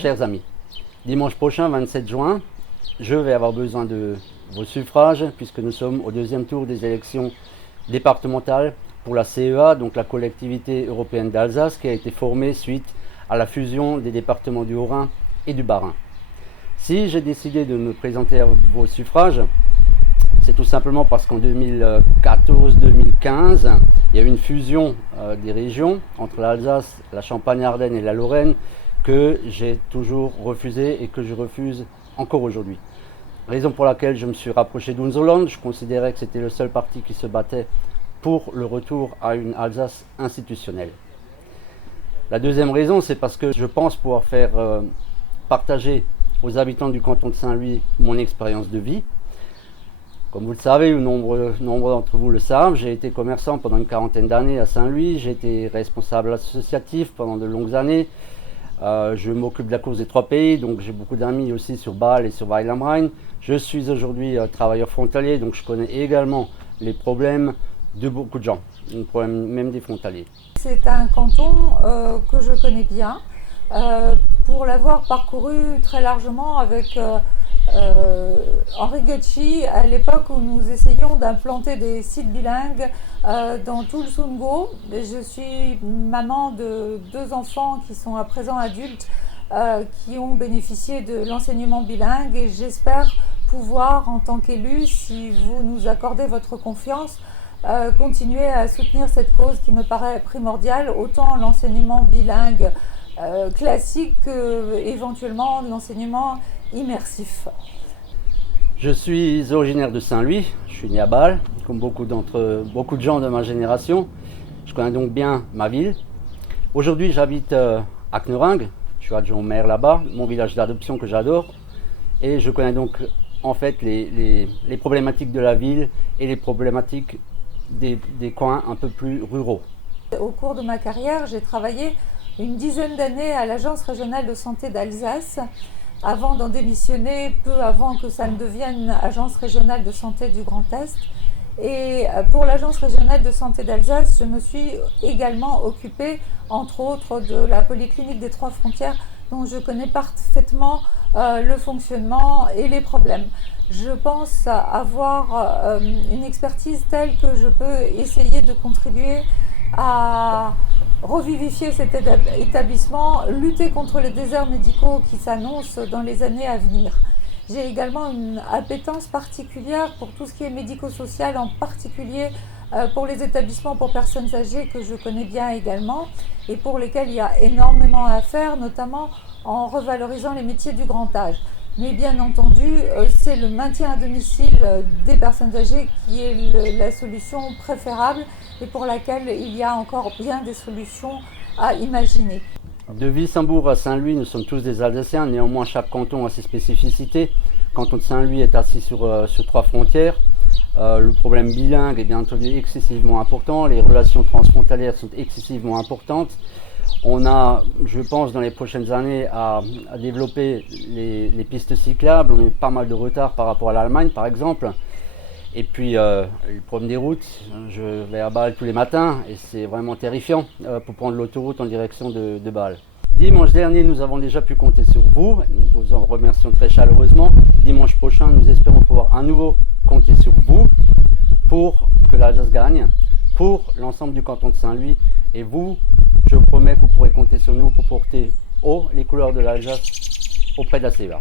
Chers amis, dimanche prochain, 27 juin, je vais avoir besoin de vos suffrages puisque nous sommes au deuxième tour des élections départementales pour la CEA, donc la collectivité européenne d'Alsace, qui a été formée suite à la fusion des départements du Haut-Rhin et du Bas-Rhin. Si j'ai décidé de me présenter à vos suffrages, c'est tout simplement parce qu'en 2014-2015, il y a eu une fusion des régions entre l'Alsace, la Champagne-Ardenne et la Lorraine que j'ai toujours refusé et que je refuse encore aujourd'hui. Raison pour laquelle je me suis rapproché d'Unserland. Je considérais que c'était le seul parti qui se battait pour le retour à une Alsace institutionnelle. La deuxième raison, c'est parce que je pense pouvoir faire partager aux habitants du canton de Saint-Louis mon expérience de vie. Comme vous le savez, ou nombre d'entre vous le savent, j'ai été commerçant pendant une quarantaine d'années à Saint-Louis, j'ai été responsable associatif pendant de longues années, je m'occupe de la cause des trois pays, donc j'ai beaucoup d'amis aussi sur Bâle et sur Weil am Rhein. Je suis aujourd'hui travailleur frontalier, donc je connais également les problèmes de beaucoup de gens, les problèmes même des frontaliers. C'est un canton que je connais bien, pour l'avoir parcouru très largement avec Henri Gucci, à l'époque où nous essayions d'implanter des sites bilingues dans tout le Sundgau. Je suis maman de 2 enfants qui sont à présent adultes, qui ont bénéficié de l'enseignement bilingue, et j'espère pouvoir, en tant qu'élue, si vous nous accordez votre confiance, continuer à soutenir cette cause qui me paraît primordiale, autant l'enseignement bilingue classique que éventuellement l'enseignement immersif. Je suis originaire de Saint-Louis, je suis né à Bâle, comme beaucoup de gens de ma génération. Je connais donc bien ma ville. Aujourd'hui, j'habite à Kneuring, je suis adjoint au maire là-bas, mon village d'adoption que j'adore. Et je connais donc en fait les problématiques de la ville et les problématiques des coins un peu plus ruraux. Au cours de ma carrière, j'ai travaillé une dizaine d'années à l'Agence régionale de santé d'Alsace, avant d'en démissionner, peu avant que ça ne devienne Agence régionale de santé du Grand Est. Et pour l'Agence régionale de santé d'Alsace, je me suis également occupée, entre autres, de la polyclinique des Trois Frontières, dont je connais parfaitement le fonctionnement et les problèmes. Je pense avoir une expertise telle que je peux essayer de contribuer à revivifier cet établissement, lutter contre les déserts médicaux qui s'annoncent dans les années à venir. J'ai également une appétence particulière pour tout ce qui est médico-social, en particulier pour les établissements pour personnes âgées que je connais bien également et pour lesquels il y a énormément à faire, notamment en revalorisant les métiers du grand âge. Mais bien entendu, c'est le maintien à domicile des personnes âgées qui est la solution préférable et pour laquelle il y a encore bien des solutions à imaginer. De Wissembourg à Saint-Louis, nous sommes tous des Alsaciens, néanmoins chaque canton a ses spécificités. Le canton de Saint-Louis est assis sur 3 frontières. Le problème bilingue est bien entendu excessivement important, les relations transfrontalières sont excessivement importantes. On a, je pense, dans les prochaines années à développer les pistes cyclables. On a eu pas mal de retard par rapport à l'Allemagne, par exemple. Et puis, le problème des routes, je vais à Bâle tous les matins et c'est vraiment terrifiant pour prendre l'autoroute en direction de Bâle. Dimanche dernier, nous avons déjà pu compter sur vous. Nous vous en remercions très chaleureusement. Dimanche prochain, nous espérons pouvoir à nouveau compter sur vous pour que l'Alsace gagne, pour l'ensemble du canton de Saint-Louis. Et vous, je vous promets que vous pourrez compter sur nous pour porter haut les couleurs de l'Alsace auprès de la CEA.